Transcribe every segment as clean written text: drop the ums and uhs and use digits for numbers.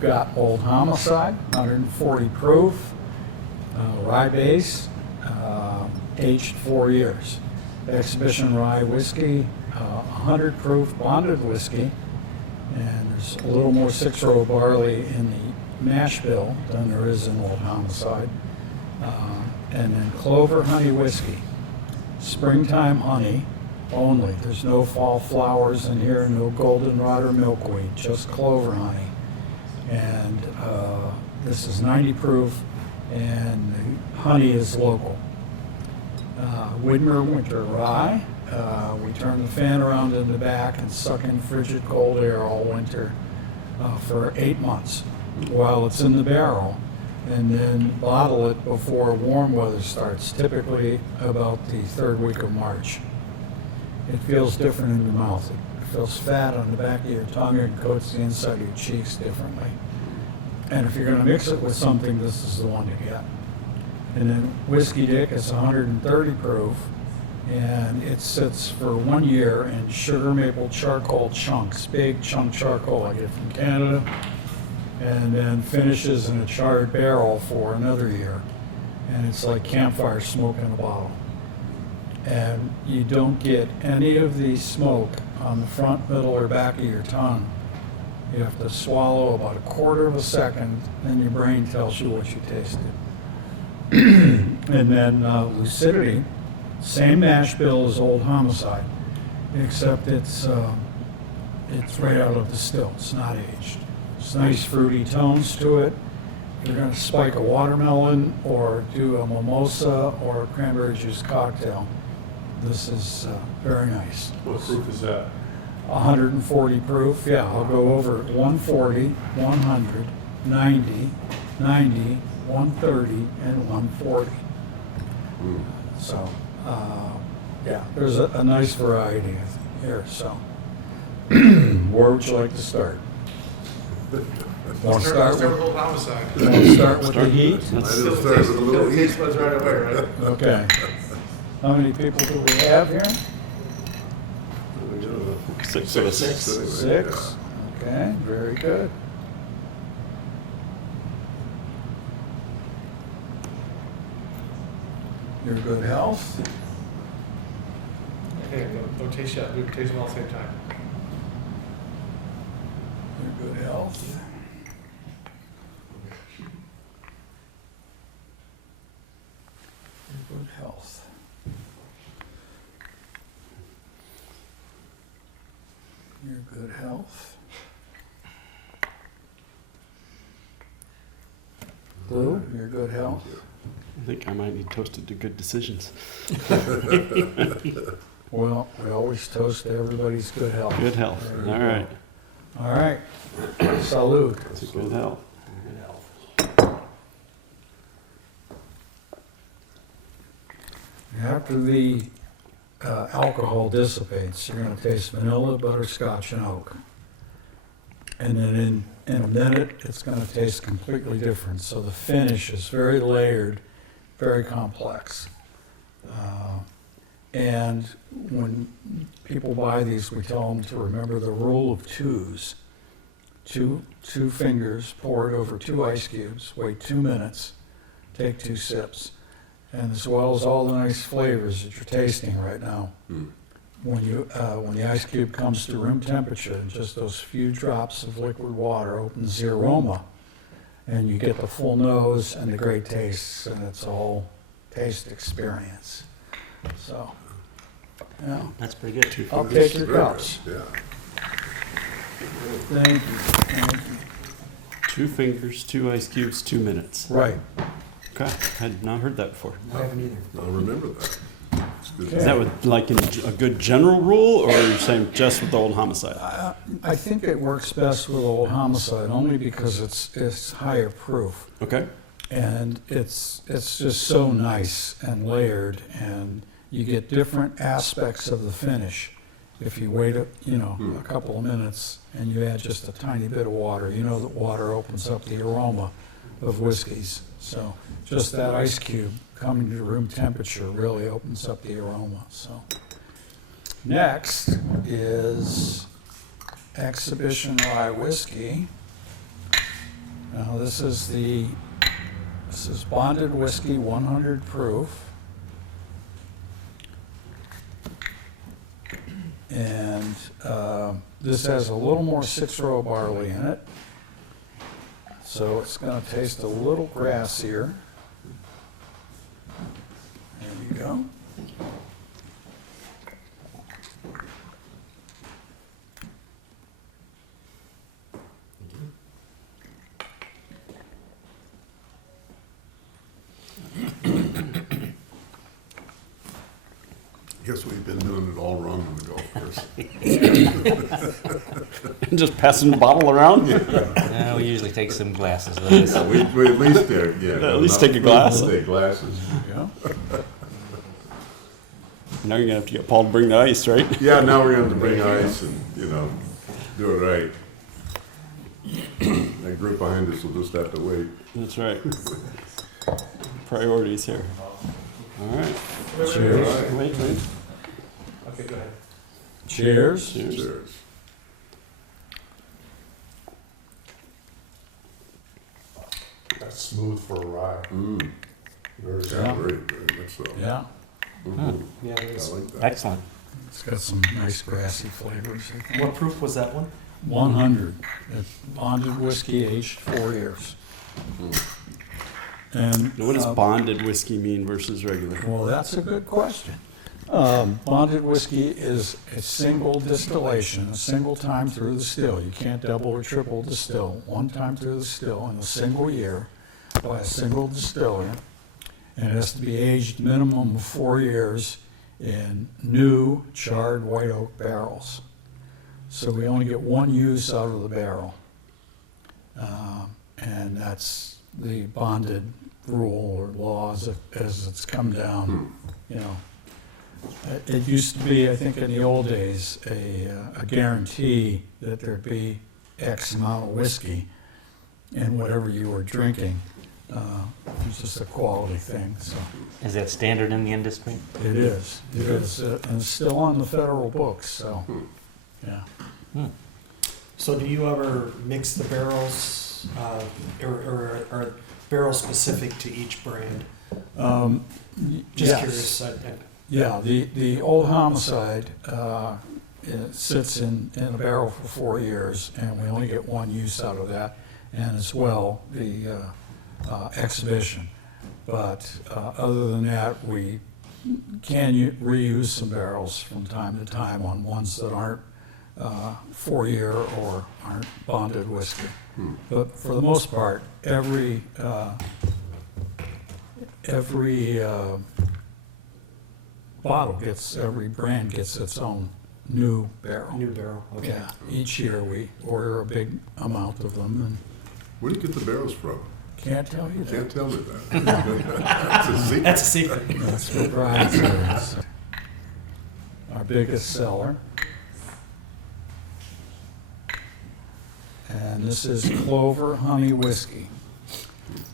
we've got Old Homicide, 140 proof, rye base, aged 4 years. Exhibition Rye Whiskey, 100 proof bonded whiskey, and there's a little more 6-row barley in the mash bill than there is in Old Homicide. And then Clover Honey Whiskey, springtime honey only. There's no fall flowers in here, no goldenrod or milkweed, just clover honey. And this is 90 proof, and the honey is local. Widmer Winter Rye. We turn the fan around in the back and suck in frigid cold air all winter for 8 months while it's in the barrel, and then bottle it before warm weather starts, typically about the 3rd week of March. It feels different in your mouth. It feels fat on the back of your tongue and coats the inside of your cheeks differently. And if you're going to mix it with something, this is the one to get. And then Whiskey Dick is 130 proof, and it sits for 1 year in sugar maple charcoal chunks, big chunk charcoal I get from Canada, and then finishes in a charred barrel for another year. And it's like campfire smoke in a bottle. And you don't get any of the smoke on the front, middle, or back of your tongue. You have to swallow about a quarter of a second, and your brain tells you what you tasted. And then Lucidity, same mash bill as Old Homicide, except it's right out of the still. It's not aged. It's nice fruity tones to it. If you're going to spike a watermelon or do a mimosa or a cranberry juice cocktail, this is very nice. What proof is that? 140 proof, yeah, I'll go over 140, 100, 90, 90, 130, and 140. So, yeah, there's a nice variety here, so. Where would you like to start? Want to start with Old Homicide. Want to start with the heat? Still the taste buds right away, right? Okay. How many people do we have here? Six. 6. Okay, very good. Your good health. Okay, no taste shot. Do taste them all at the same time. Your good health. Your good health. Your good health. Lou, your good health. I think I might need toasted to good decisions. Well, we always toast to everybody's good health. Good health. There you All go. right. All right. Salud. That's a good health. After the alcohol dissipates, you're going to taste vanilla, butterscotch, and oak. And then in a minute, it's going to taste completely different. So the finish is very layered, very complex. And when people buy these, we tell them to remember the rule of twos. Two fingers, pour it over 2 ice cubes, wait 2 minutes, take 2 sips. And as well as all the nice flavors that you're tasting right now, when the ice cube comes to room temperature, just those few drops of liquid water opens the aroma, and you get the full nose and the great tastes, and it's a whole taste experience. So, yeah, That's pretty good. I'll take your cups. Yeah. Thank you. Thank you. 2 fingers, 2 ice cubes, 2 minutes. Right. Okay, I had not heard that before. I haven't either. I'll remember that. It's good. Okay. Is that with like a good general rule, or are you saying just with the Old Homicide? I think it works best with Old Homicide only because it's higher proof. Okay. And it's just so nice and layered, and you get different aspects of the finish if you wait a couple of minutes and you add just a tiny bit of water. You know that water opens up the aroma of whiskeys. So just that ice cube coming to room temperature really opens up the aroma. So next is Exhibition Rye Whiskey. Now this is bonded whiskey, 100 proof. And this has a little more 6-row barley in it. So it's going to taste a little grassier. There you go. Guess we've been doing it all wrong on the golf course. And just passing the bottle around? We usually take some glasses with us. We at least take, At least take a glass. Take glasses. Yeah. Now you're gonna have to get Paul to bring the ice, right? Yeah, now we're going to bring ice and, do it right. That group behind us will just have to wait. That's right. Priorities here. All right. Cheers. Wait. Okay, go ahead. Cheers. Cheers. That's smooth for a rye. Very, Yeah. very much so. Yeah, Yeah, it I is. like that. Excellent. it's got some nice grassy flavors. I think. What proof was that one? 100. It's bonded whiskey, aged 4 years. And Now, what does bonded whiskey mean versus regular? well, that's a good question. Bonded whiskey is a single distillation, a single time through the still. You can't double or triple distill. One time through the still in a single year by a single distiller. And it has to be aged minimum of 4 years in new charred white oak barrels. So we only get one use out of the barrel. And that's the bonded rule or laws as it's come down, It used to be, I think in the old days, a guarantee that there'd be X amount of whiskey in whatever you were drinking. It's just a quality thing, so Is that standard in the industry? it is. It is, and it's still on the federal books, so, yeah. So do you ever mix the barrels, or are barrels specific to each brand? Just Yes. curious. Yeah, the Old Homicide it sits in a barrel for 4 years, and we only get one use out of that, and as well, the exhibition. But other than that, we can reuse some barrels from time to time on ones that aren't 4-year or aren't bonded whiskey. But for the most part, every bottle every brand gets its own new barrel. New barrel, okay. Yeah, each year we order a big amount of them, and Where do you get the barrels from? can't tell you that. Can't tell me that. That's a secret. That's a secret. That's proprietary. It's our biggest seller. And this is Clover Honey Whiskey.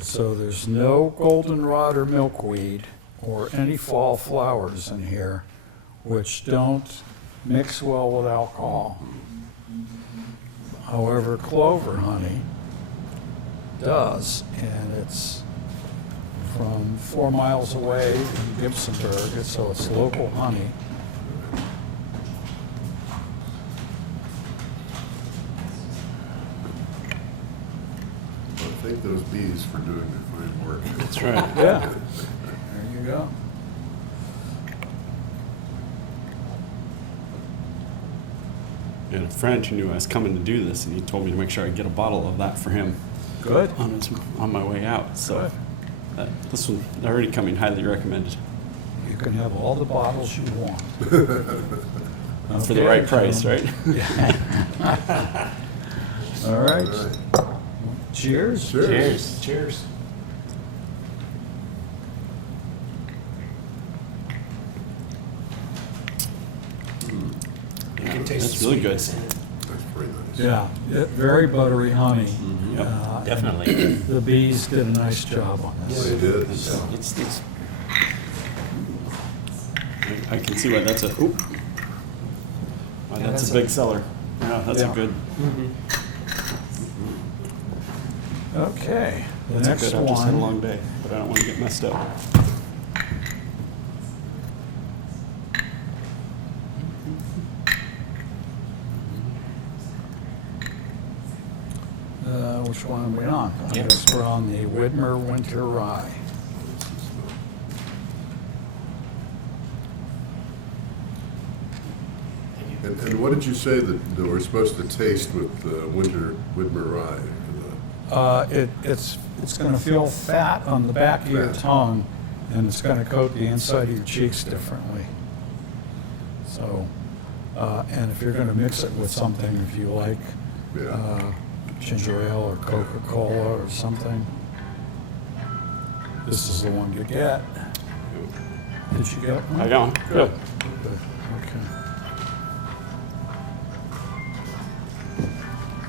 So there's no goldenrod or milkweed or any fall flowers in here, which don't mix well with alcohol. However, clover honey does, and it's from 4 miles away in Gibsonburg, so it's local honey. Well, thank those bees for doing their fine work. That's right. Yeah. There you go. I had a friend who knew I was coming to do this, and he told me to make sure I get a bottle of that for him Good. on my way out. So this one already coming highly recommended You can have all the bottles you want. for the right price, right? All right. Cheers. Cheers. Cheers. You can taste That's the really good. sweetness in it. That's very nice. Yeah, very buttery honey. Yep. Definitely. The bees did a nice job on this. They did. It's I can see why that's a oop. Why that's a big seller. Yeah, that's Yeah. a good. Okay, the That's next good. I've just had a one. long day, but I don't want to get messed up. Which one are we on? I Yep. guess we're on the Widmer Winter Rye. And what did you say that we're supposed to taste with Widmer Rye? It's going to feel fat on the back of your Fat. tongue, and it's going to coat the inside of your cheeks differently. So, and if you're going to mix it with something, if you like Yeah. ginger ale or Coca-Cola or something, this is the one to get. Did you get one? I got one. Good. Good. Okay.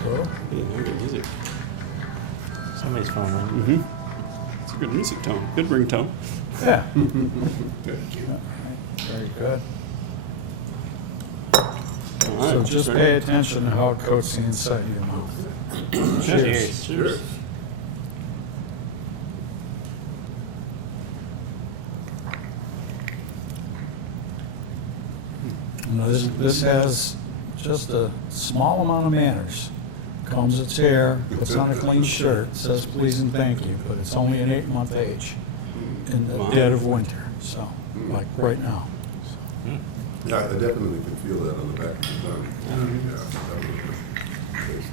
Hello? Yeah, good music. Somebody's phone ring. Mm-hmm. It's a good music tone. Good ringtone. Yeah. Good. Very good. All right. So just Very pay good. attention to how it coats the inside of your mouth. Cheers. Cheers. Now, this has just a small amount of manners. Combs its hair, puts on a clean shirt, says please and thank you, but it's only an 8-month age in the Wow. dead of winter, so, like right now. Yeah, I definitely can feel that on the back of the tongue. Yeah, that was good.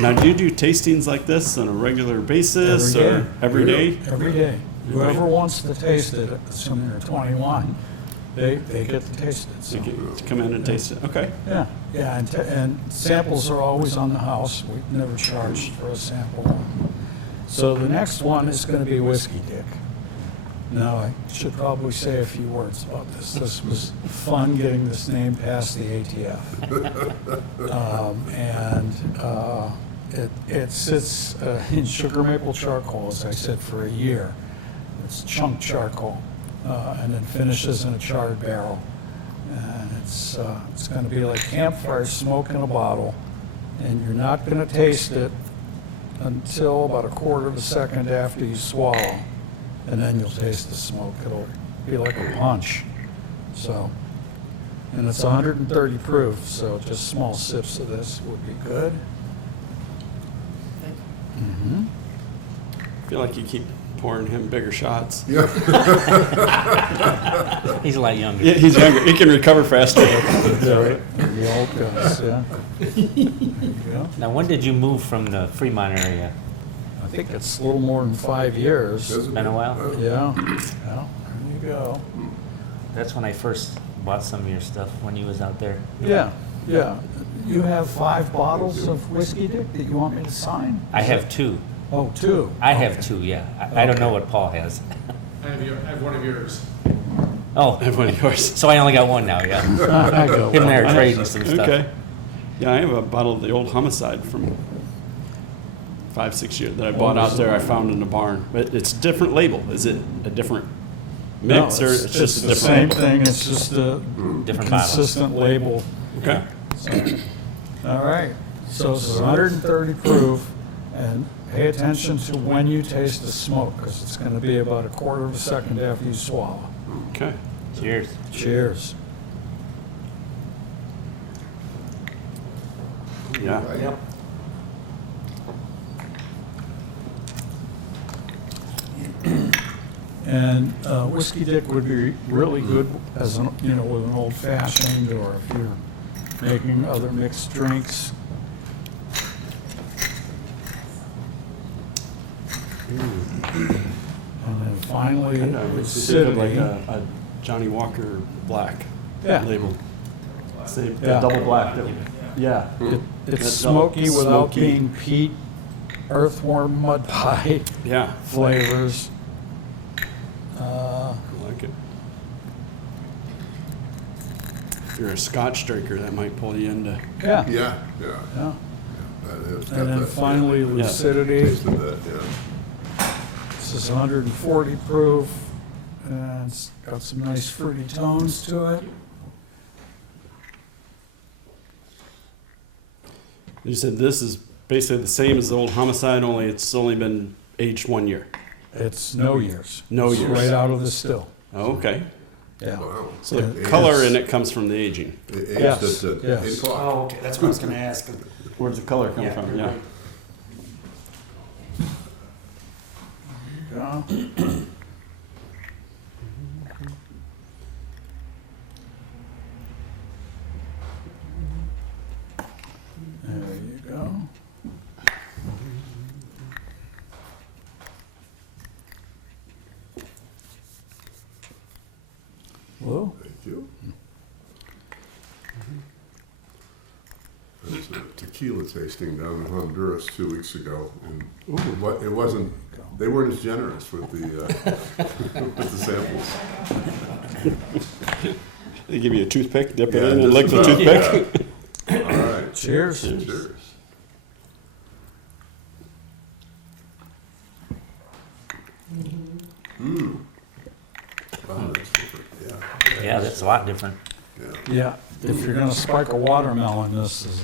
Now, do you do tastings like this on a regular basis Every or day. every day? Every day. Whoever wants to taste it, assuming they're 21, they get to taste it, so. You get to come in and taste it. Okay. Yeah, yeah, and samples are always on the house. We've never charged for a sample. So the next one is going to be Whiskey Dick. Now, I should probably say a few words about this. This was fun getting this name past the ATF. It sits in sugar maple charcoal, as I said, for a year. It's chunk charcoal, and then finishes in a charred barrel. And it's going to be like campfire smoke in a bottle, and you're not going to taste it until about a quarter of a second after you swallow, and then you'll taste the smoke. It'll be like a punch. So, and it's 130 proof, so just small sips of this would be good. Mm-hmm. I feel like you keep pouring him bigger shots. Yeah. He's a lot younger. Yeah, he's younger. He can recover faster. The old guys, yeah. There you go. Now, when did you move from the Fremont area? I think it's a little more than 5 years. Doesn't Been a it? while? Yeah, yeah, there you go. That's when I first bought some of your stuff, when you was out there. Yeah, yeah. You have 5 bottles of Whiskey Dick that you want me to sign? I have 2. Oh, 2. I have 2, yeah. I don't know what Paul has. I have one of yours. Oh, I have one of yours. so I only got one now, yeah. I go. Him and I are trading some stuff. Okay. Yeah, I have a bottle of the Old Homicide from 5-6 years that I bought out there. I found in the barn, but it's a different label. Is it a different No, mix or it's just a the different same label? thing, it's just a Different bottle. consistent label. Okay. So, all right, so this is 130 proof, and pay attention to when you taste the smoke, because it's going to be about a quarter of a second after you swallow. Okay. Cheers. Cheers. Yeah. Yep. And Whiskey Dick would be really good as an, with an old fashioned, or if you're making other mixed drinks. And then finally, Kind of Lucidity. like a Johnny Walker black Yeah. label. Same, the Yeah. double black. Yeah. It's That smoky double- without smoky. being peat, earthworm, mud pie Yeah. flavors. I like it. If you're a Scotch drinker, that might pull you into. Yeah, Yeah, yeah. yeah. It's got And then that, finally, Yeah. Lucidity. Tasted that, yeah. This is 140 proof, And it's got some nice fruity tones to it. You said this is basically the same as the Old Homicide, only it's only been aged 1 year. It's no years. No It's years. Right out of the still. Oh, okay. Yeah. Wow. So the It color is- in it comes from the aging. It aged Yes, at yes. 8 o'clock. Oh, okay, that's what I was gonna ask. Where's the color come Yeah, from? you're Yeah. right. Go. There you go. Whoa. Thank you. There was a tequila tasting down in Honduras 2 weeks ago, and it wasn't. They weren't as generous with the with the samples. They give you a toothpick, dip it Yeah, in, and just lick the about, toothpick. yeah. All right. Cheers. Cheers. Mmm. Wow, that's different. Yeah. Yeah, that's a lot different. Yeah. Yeah, if you're gonna spike a watermelon, this is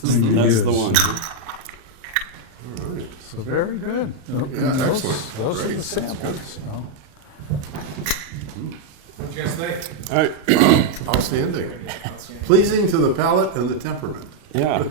the thing to That's use. the one. All right. So very good. And Yeah, those- excellent. Those are Great. the samples. So. What do you guys think? All right. Outstanding. Pleasing to the palate and the temperament. Yeah.